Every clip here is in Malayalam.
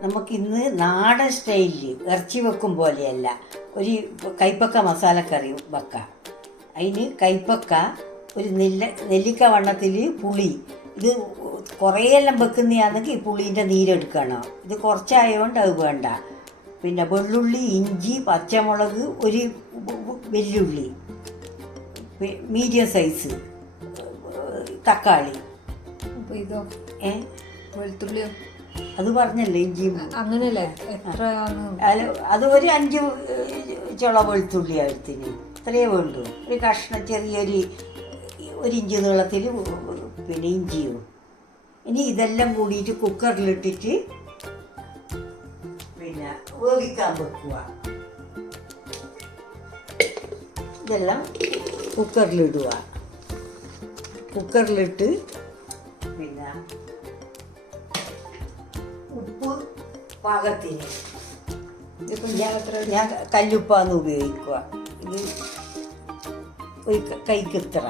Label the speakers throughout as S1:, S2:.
S1: നമുക്കിന്ന് നാടൻ സ്റ്റൈലിൽ ഇറച്ചി വെക്കും പോലെയല്ല. ഒരു കൈപ്പക്ക മസാലക്കറി വെക്കാം. അതിന് കൈപ്പക്ക ഒരു നെല്ല നെല്ലിക്ക വണ്ണത്തിൽ പുളി. ഇത് കുറേയെല്ലാം വെക്കുന്നതാണെങ്കിൽ ഈ പുളീന്റെ നീരെടുക്കണം ഇത് കുറച്ചായതുകൊണ്ട് അത് വേണ്ട. പിന്നെ വെള്ളുള്ളി ഇഞ്ചി പച്ചമുളക് ഒരു വെല്ലുള്ളി. Medium size. തക്കാളി.
S2: ഇതോ?
S1: ഏ?
S2: വെളുത്തുള്ളിയോ?
S1: അത് പറഞ്ഞല്ലേ ഇഞ്ചിയും
S2: അങ്ങനെയല്ലേ
S1: എത്ര അത് ഒരു അഞ്ച് ചുള വെളുത്തുള്ളി അടുത്തിന് ഇത്രയേ വേണ്ടു. ഒരു കഷ്ണം ചെറിയൊരു ഒരു ഇഞ്ച് നീളത്തിൽ പിന്നെ ഇഞ്ചിയും ഇനി ഇതെല്ലാം കൂടിയിട്ട് കുക്കറിലിട്ടിട്ട് പിന്നെ വേവിക്കാൻ വെക്കുക. ഇതെല്ലാം കുക്കറിലിടുക. കുക്കറിലിട്ട് പിന്നെ പാകത്തിന്.
S2: ഞാൻ
S1: കല്ലുപ്പാന്ന് ഉപയോഗിക്കുക ഇത് ഒരു കൈക്കിത്ര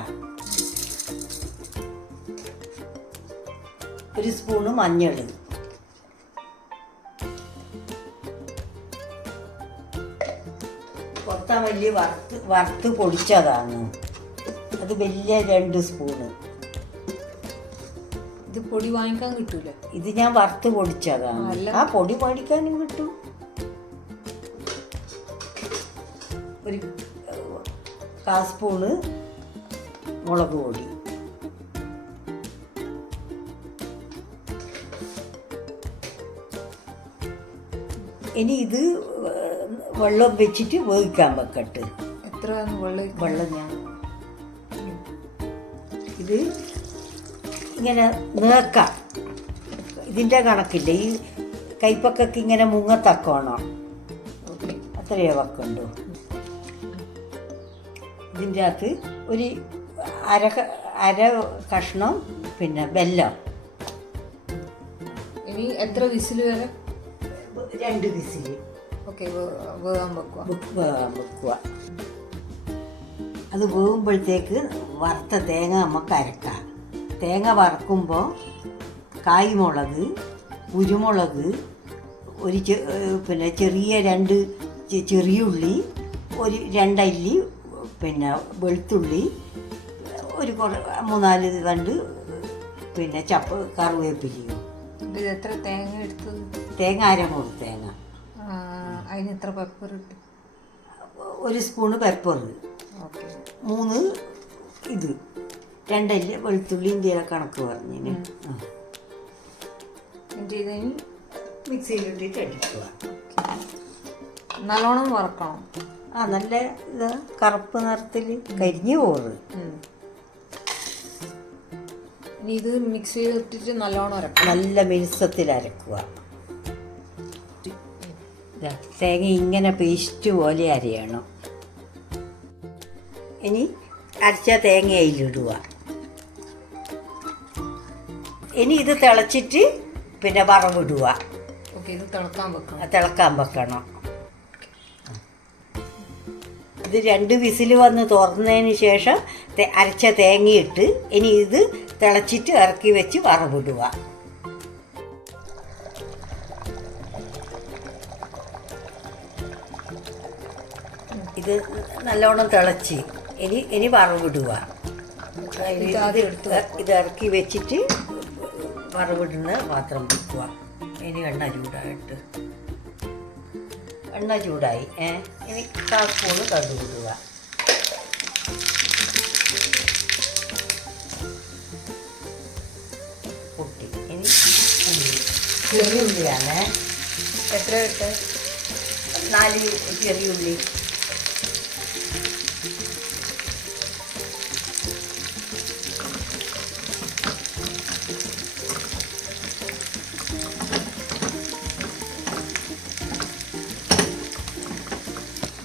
S1: ഒരു സ്പൂണ് മഞ്ഞൾ കൊത്തമല്ലി വറുത്ത് വറുത്ത് പൊടിച്ചതാണ്. അത് വലിയ രണ്ട് സ്പൂണ്.
S2: ഇത് പൊടി വാങ്ങിക്കാൻ കിട്ടൂല.
S1: ഇത് ഞാൻ വറുത്ത് പൊടിച്ചതാണ്. ആ പൊടി മേടിക്കാനും കിട്ടും. ഒരു കാ സ്പൂണ് മുളക് പൊടി. ഇനി ഇത് വെള്ളം വെച്ചിട്ട് വേവിക്കാൻ വെക്കട്ട്.
S2: എത്ര വെള്ളം
S1: വെള്ളം ഞാൻ ഇത് ഇങ്ങനെ നേക്കാം ഇതിന്റെ കണക്കില്ല? ഈ കൈപ്പക്കൊക്കെ ഇങ്ങനെ മുങ്ങത്തക്കോണോ അത്രയേ വക്കുണ്ടോ? ഇതിന്റെ അകത്ത് ഒരു അര അര കഷ്ണം പിന്നെ വെല്ലം
S2: ഇനി എത്ര വിസിൽ വരെ?
S1: രണ്ട് വിസിൽ
S2: ഓക്കെ വേകാൻ വെക്കുക
S1: വേകാൻ വെക്കുക അത് വേകുമ്പോഴത്തേക്ക് വറുത്ത തേങ്ങ നമുക്ക് അരക്കാം. തേങ്ങ വറക്കുമ്പോൾ കായ്മുളക് കുരുമുളക് ഒരു പിന്നെ ചെറിയ രണ്ട് ചെറിയ ചെറിയുള്ളി ഒരു രണ്ടല്ലി പിന്നെ വെളുത്തുള്ളി ഒരു കുറ മൂന്നാൽ കണ്ട് പിന്നെ ചപ്പ് കറിവേപ്പിലയും.
S2: എത്ര തേങ്ങ എടുത്തത്?
S1: തേങ്ങ അരമുറി തേങ്ങ.
S2: അതിന് എത്ര പെപ്പർ ഇട്ട്?
S1: ഒരു സ്പൂണ് പെപ്പർ മൂന്ന് ഇത്. രണ്ടല്ല വെളുത്തുള്ളി ഇന്ത്യയിലെ കണക്ക് പറഞ്ഞിന്. ആ.
S2: എന്നിട്ട് ഇതിന്
S1: മിക്സിയിലിട്ടിട്ട് അടിക്കുക.
S2: നല്ലോണം വറക്കണം.
S1: ആ നല്ല ഇത് കറുപ്പ് നിറത്തിൽ കരിഞ്ഞു പോറ്
S2: ഇനി ഇത് മിക്സ് ചെയ്തിട്ടിട്ട് നല്ലോണം അരക്കുക
S1: നല്ല മിനുസത്തിൽ അരക്കുക. ദാ, തേങ്ങ ഇങ്ങനെ പേസ്റ്റ് പോലെ അരയണം. ഇനി അരച്ച തേങ്ങ അതിലിടുക. ഇനി ഇത് തിളച്ചിട്ട് പിന്നെ വറവിടുക.
S2: ഇത് തിളക്കാൻ വെക്കണം.
S1: തിളക്കാൻ വെക്കണം. ഇത് രണ്ട് വിസിൽ വന്ന് തുറന്നതിന് ശേഷം അരച്ച തേങ്ങയിട്ട് ഇനി ഇത് തിളച്ചിട്ട് ഇറക്കി വെച്ച് വറവിടുക. ഇത് നല്ലോണം തിളച്ച് ഇനി ഇനി വറവിടുക.
S2: ഇത്
S1: ഇറക്കി വെച്ചിട്ട് വറവിടുന്ന പാത്രം വെക്കുക ഇനി എണ്ണ ചൂടായിട്ട്. എണ്ണ ചൂടായി. ഏ ഇനി കാ സ്പൂണ് കടുക് ഇടുക. പൊട്ടി. ഇനി ഉള്ളി. ചെറിയ ഉള്ളിയാണ്.
S2: എത്ര ഇട്ട്?
S1: നാല് ചെറിയ ഉള്ളി.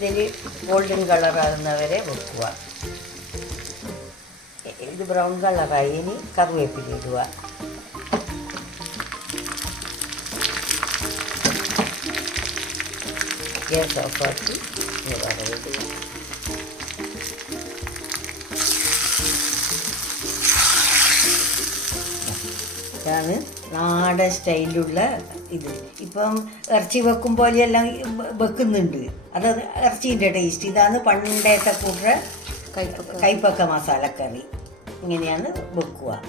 S1: ഇതിൽ ഗോൾഡൻ കളറാകുന്നവരെ വെക്കുക. ഇത് ബ്രൗൺ കളറായി ഇനി കറിവേപ്പില ഇടുക. ഗ്യാസ് ഓഫാക്കി ഇനി വറവിടുക ഇതാണ് നാടൻ സ്റ്റൈലിലുള്ള ഇത്. ഇപ്പം ഇറച്ചി വെക്കും പോലെയെല്ലാം വെക്കുന്നുണ്ട്. അത് ഇറച്ചീന്റെ ടേസ്റ്റ്. ഇതാണ് പണ്ടേത്തെ കൂട്ട
S2: കയ്പക്ക
S1: കൈപ്പക്ക മസാലക്കറി. ഇങ്ങനെയാണ് വെക്കുക.